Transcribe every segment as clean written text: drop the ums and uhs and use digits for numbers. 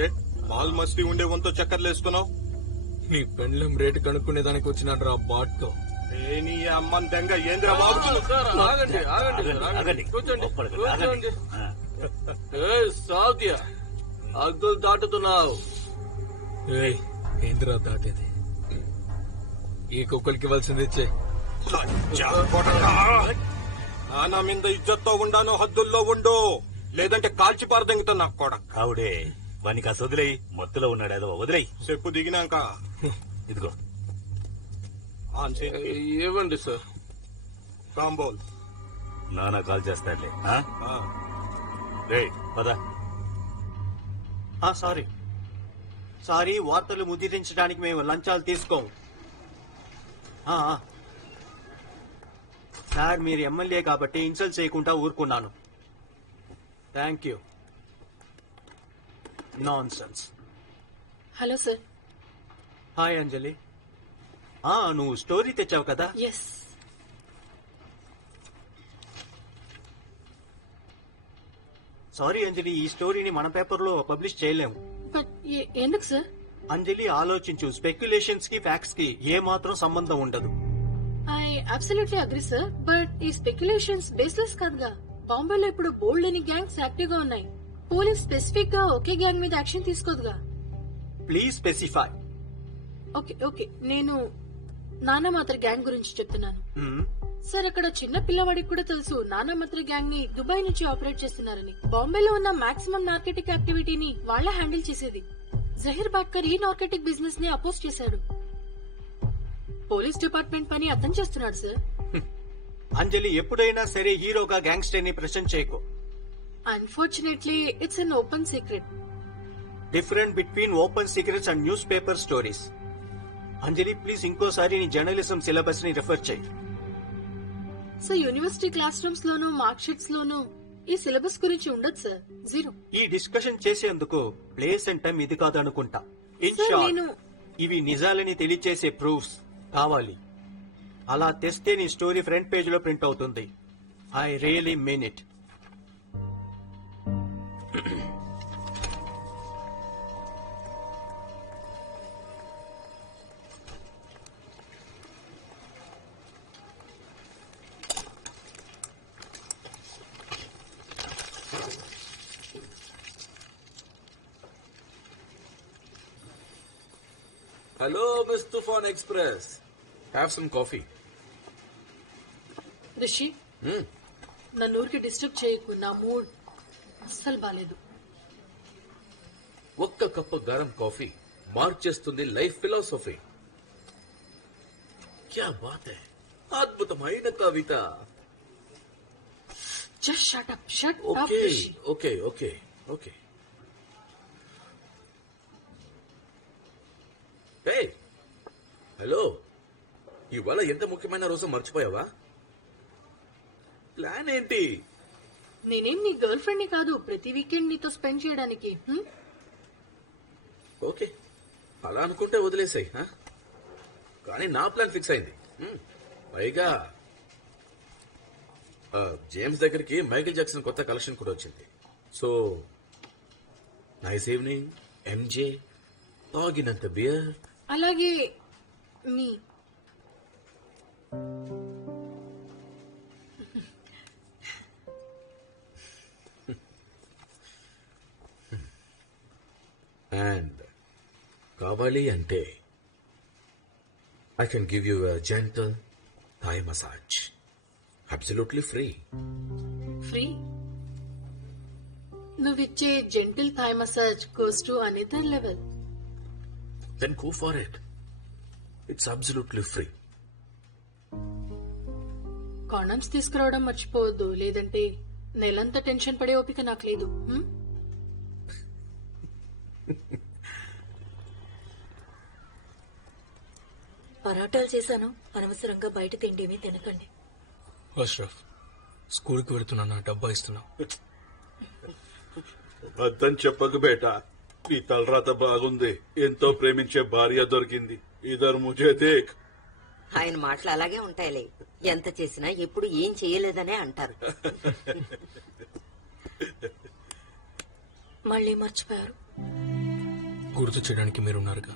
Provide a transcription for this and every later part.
అరే మాల్ మస్తీ ఉండే వంతో చక్కర్లు వేసుకున్నావు. నీ పెండ్లం రేటు కనుక్కునేదానికి వచ్చినాడు రా బాట్ తో. నీ అమ్మన్ దెంగ ఏంద్రా బాబు? సాధ్య అగ్గులు దాటుతున్నావు. ఏంద్రా దాటేది? ఈ కుక్కలకి ఇవ్వాల్సింది ఇచ్చే. నానా మీద ఇజ్జత్తో ఉండాను, హద్దుల్లో ఉండు, లేదంటే కాల్చి పారదెంగుతున్నా కూడా. కావుడే వానికి ఆ వదిలేయి, మత్తులో ఉన్నాడు ఏదో వదిలేయి. చెప్పు దిగినాక ఇదిగో ఇవ్వండి సార్. కాంబోల్ నానా కాల్ చేస్తాడులే. రే పద. సారీ వార్తలు ముద్రించడానికి మేము లంచాలు తీసుకోం. సార్ మీరు ఎమ్మెల్యే కాబట్టి ఇన్సల్ట్ చేయకుండా ఊరుకున్నాను. Thank you. Nonsense. Hello sir. Hi Anjali. నువ్వు స్టోరీ తెచ్చావు కదా? ఎస్. సారీ అంజలి, ఈ స్టోరీని మన పేపర్లో పబ్లిష్ చేయలేము. బట్ ఎందుకు సార్? అంజలి ఆలోచించు, స్పెక్యులేషన్స్ కి ఫ్యాక్ట్స్ కి ఏ మాత్రం సంబంధం ఉండదు. I absolutely agree sir, but ఈ స్పెక్యులేషన్స్ బేస్లెస్ కాదుగా. బాంబేలో ఇప్పుడు బోల్డ్ అని గ్యాంగ్స్ యాక్టివ్ గా ఉన్నాయి. పోలీస్ స్పెసిఫిక్ గా ఒకే గ్యాంగ్ మీద యాక్షన్ తీసుకోదుగా. Please specify. ఓకే ఓకే, నేను నానామాత్ర గ్యాంగ్ గురించి చెప్తున్నాను సార్. అక్కడ చిన్న పిల్లవాడికి కూడా తెలుసు నానామాత్ర గ్యాంగ్ ని దుబాయ్ నుంచి ఆపరేట్ చేస్తున్నారని. బాంబేలో ఉన్న మాక్సిమం నార్కెటిక్ యాక్టివిటీని వాళ్లే హ్యాండిల్ చేసేది. జహీర్ బాట్కర్ ఈ నార్కెటిక్ బిజినెస్ ని అపోజ్ చేశాడు. పోలీస్ డిపార్ట్మెంట్ పని అర్థం చేస్తున్నాడు సార్. అంజలి, ఎప్పుడైనా సరే హీరోగా గ్యాంగ్స్టర్ ని ప్రెజెంట్ చేయకు. Unfortunately it's an open secret. Different between open secrets and news paper stories. Anjali please ఇంకోసారి నీ జర్నలిజం సిలబస్ ని రిఫర్ చేయి. సో యూనివర్సిటీ క్లాస్ రూమ్స్ లోనూ మార్క్ షీట్స్ లోనూ ఈ సిలబస్ గురించి ఉండదు సార్. జీరో. ఈ డిస్కషన్ చేసేందుకు ప్లేస్ అండ్ టైం ఇది కాదనుకుంటా. ఇన్ సార్, షార్ట్, నేను ఇవి నిజాలని తెలియచేసే ప్రూఫ్స్ కావాలి. అలా తెస్తే నీ స్టోరీ ఫ్రంట్ పేజ్ లో ప్రింట్ అవుతుంది. I really mean it. Hello miss Toofan express, have some coffee. Rishi, నన్ను ఊరికి డిస్టర్బ్ చేయకు. నా మూడ్ అస్సలు బాలేదు. ఒక్క కప్పు గరం కాఫీ మార్చేస్తుంది లైఫ్ ఫిలాసఫీ. క్యా బాత్ హై, అద్భుతమైన కవిత. Just shut up, shut up. Okay okay okay okay. Hello, ఇవాళ ఎంత ముఖ్యమైన రోజు మర్చిపోయావా? ప్లాన్ ఏంటి? నేనేం నీ గర్ల్ ఫ్రెండ్ ని కాదు, ప్రతి వీకెండ్ నీతో స్పెండ్ చేయడానికి. ఓకే, అలా అనుకుంటే వదిలేసాయి. కానీ నా ప్లాన్ ఫిక్స్ అయింది. పైగా జేమ్స్ దగ్గరికి మైకేల్ జాక్సన్ కొత్త కలెక్షన్ కూడా వచ్చింది. సో నైస్ ఈవినింగ్, ఎంజే, తాగినంత బియర్. అలాగే మీ అండ్ కావాలి అంటే I can give you a gentle Thai massage, absolutely free. Free? నువ్విచ్చే gentle Thai massage goes to another level. Then go for it. It's absolutely free. Condoms తీసుకురావడం మర్చిపోవద్దు, లేదంటే నెలంతా టెన్షన్ పడే ఓపిక నాకు లేదు. పరాటాలు చేశాను, అనవసరంగా బయట తిండేమీ తినకండి. అష్రఫ్, స్కూల్కి వెళుతున్నా, డబ్బా ఇస్తున్నా. వద్దని చెప్పకు బేటా, ఈ తలరాత బాగుంది. ఎంతో ప్రేమించే భార్య దొరికింది. ఇద్దరు ముజే దేక్. ఆయన మాటలు అలాగే ఉంటాయిలే. ఎంత చేసినా ఎప్పుడు ఏం చేయలేదనే అంటారు. మళ్ళీ మర్చిపోయారు. గుర్తు చేయడానికి మీరున్నారుగా.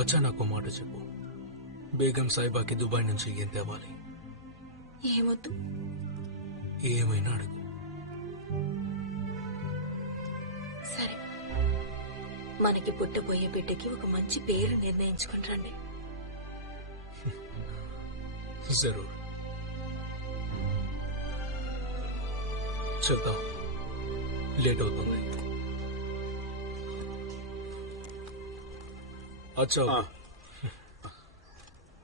అచ్చా, నాకు మాట చెప్పు. బేగం సాయిబాకి దుబాయ్ నుంచి ఏం తేవాలి? ఏమొద్దు. ఏమైనా అడుగు. సరే, మనకి పుట్టబోయే బిడ్డకి ఒక మంచి పేరు నిర్ణయించుకుని రండి. జరూర్. చల్తా, లేట్ అవుతుంది. అచ్చా,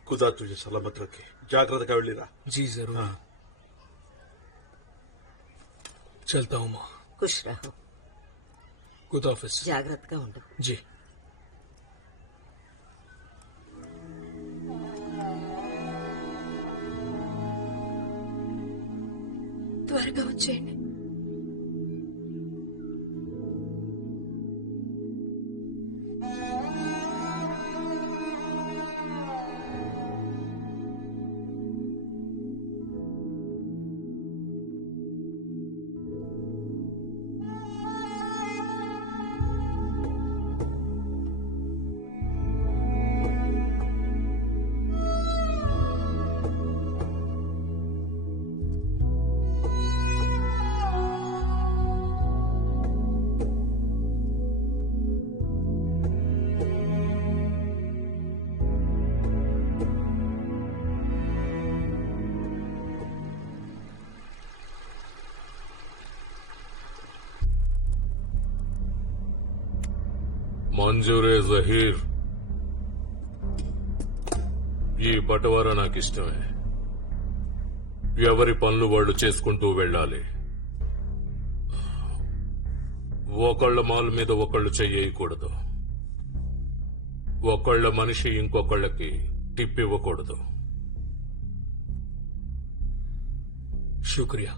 ఖుదా తుజే సలామత్ రఖే. జాగ్రత్తగా వెళ్ళిరా. जी जरूर. चलता हूँ माँ. ఖుష్ రహో, खुदाफिज. జాగ్రత్తగా ఉండు. जी. త్వరగా వచ్చేయండి. మంజూరే జహీర్, ఈ బటవారా నాకిష్టమే. ఎవరి పనులు వాళ్ళు చేసుకుంటూ వెళ్ళాలి. ఒకళ్ళ మాల్ మీద ఒకళ్ళు చెయ్యకూడదు. ఒకళ్ళ మనిషి ఇంకొకళ్ళకి టిప్ ఇవ్వకూడదు. शुक्रिया.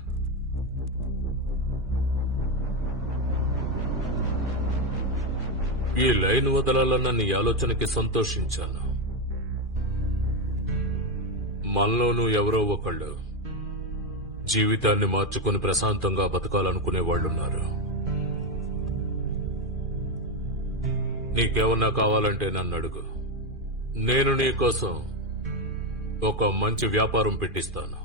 ఈ లైన్ వదలాలన్న నీ ఆలోచనకి సంతోషించాను. మనలోనూ ఎవరో ఒకళ్ళు జీవితాన్ని మార్చుకుని ప్రశాంతంగా బతకాలనుకునే వాళ్ళున్నారు. నీకేమన్నా కావాలంటే నన్ను అడుగు. నేను నీకోసం ఒక మంచి వ్యాపారం పెట్టిస్తాను.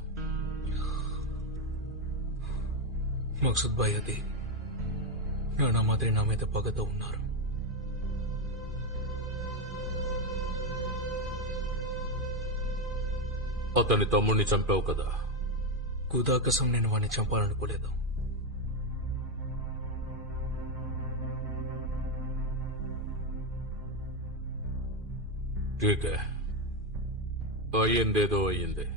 మక్సూద్ భాయ్, అది నానా మాదిరి నా మీద పగతో ఉన్నారు. అతని తమ్ముడిని చంపావు కదా. ఖుదా కసం నేను వాడిని చంపాలనుకోలేదు. ఠీకే, అయ్యిందేదో అయ్యింది.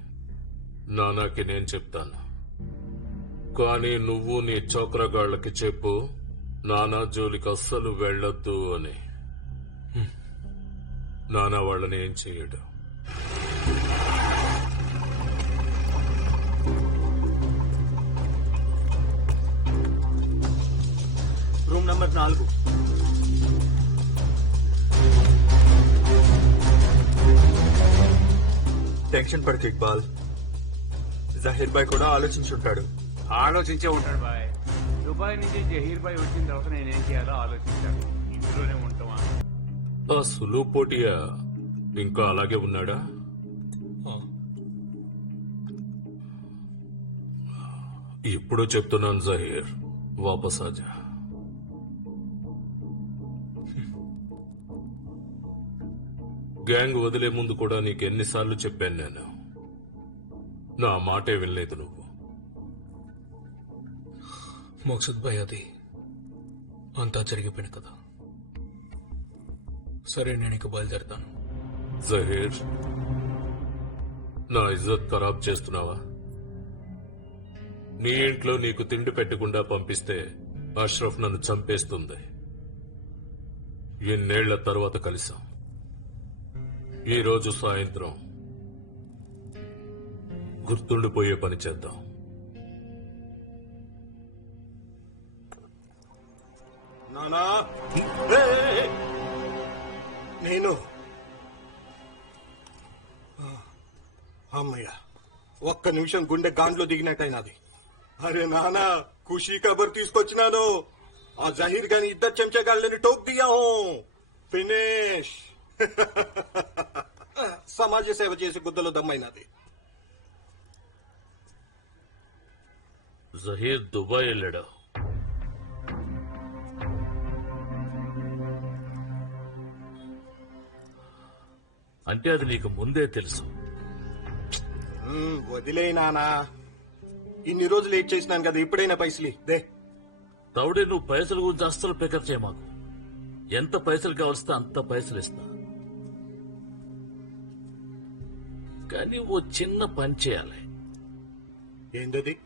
నానాకి నేను చెప్తాను. కానీ నువ్వు నీ చోక్రగాళ్లకి చెప్పు, నానా జోలికి అస్సలు వెళ్ళొద్దు అని. నానా వాళ్ళని ఏం చెయ్యడు. Room number 4. టెన్షన్ పడకు ఇక్బాల్. జహీర్ భాయ్ కూడా ఆలోచించుంటాడు. ఆలోచించే ఉంటాడు బాయ్. దుబాయ్ నుంచి జహీర్ భాయ్ వచ్చిన తర్వాత నేనేం చేయాలో ఆలోచించాను. ఇందులోనే ఉంటావా? ఆ సులు పోటియా ఇంకా అలాగే ఉన్నాడా? ఇప్పుడు చెప్తున్నాను జహీర్, వాపస్ ఆజా. గ్యాంగ్ వదిలే ముందు కూడా నీకు ఎన్నిసార్లు చెప్పాను నేను. నా మాటే వినలేదు నువ్వు. మక్సూద్ భాయ్, అది అంతా జరిగిపోయింది కదా. సరే, నేను ఇక బయలుదేరుతాను. జహీర్, నా ఇజ్జత్ ఖరాబ్ చేస్తున్నావా? నీ ఇంట్లో నీకు తిండి పెట్టకుండా పంపిస్తే అష్రఫ్ నన్ను చంపేస్తుంది. ఎన్నేళ్ల తర్వాత కలిసాం. ఈ రోజు సాయంత్రం గుర్తుండిపోయే పని చేద్దాం. నానా, నేను అమ్మయ్య, ఒక్క నిమిషం గుండె గాండ్లో దిగినట్టయినది. అరే నానా, ఖుషీ ఖబర్ తీసుకొచ్చినాను. ఆ జహీర్ గాని ఇద్దరు చెంచగాళ్ళని టోక్ దియా హూ. ఫినిష్. సమాజ సేవ చేసి గుద్దలో దమ్మైనది. జహీర్ దుబాయ్ వెళ్ళాడా? అంటే అది నీకు ముందే తెలుసు. వదిలే నానా, ఇన్ని రోజులు లేట్ చేసినాను కదా, ఇప్పుడైనా పైసలు దే. తౌడే, నువ్వు పైసల గురించి అస్సలు పికప్ చేయమాకు. ఎంత పైసలు కావలిస్తే అంత పైసలు ఇస్తా. కానీ ఓ చిన్న పని చేయాలి. ఏంటది?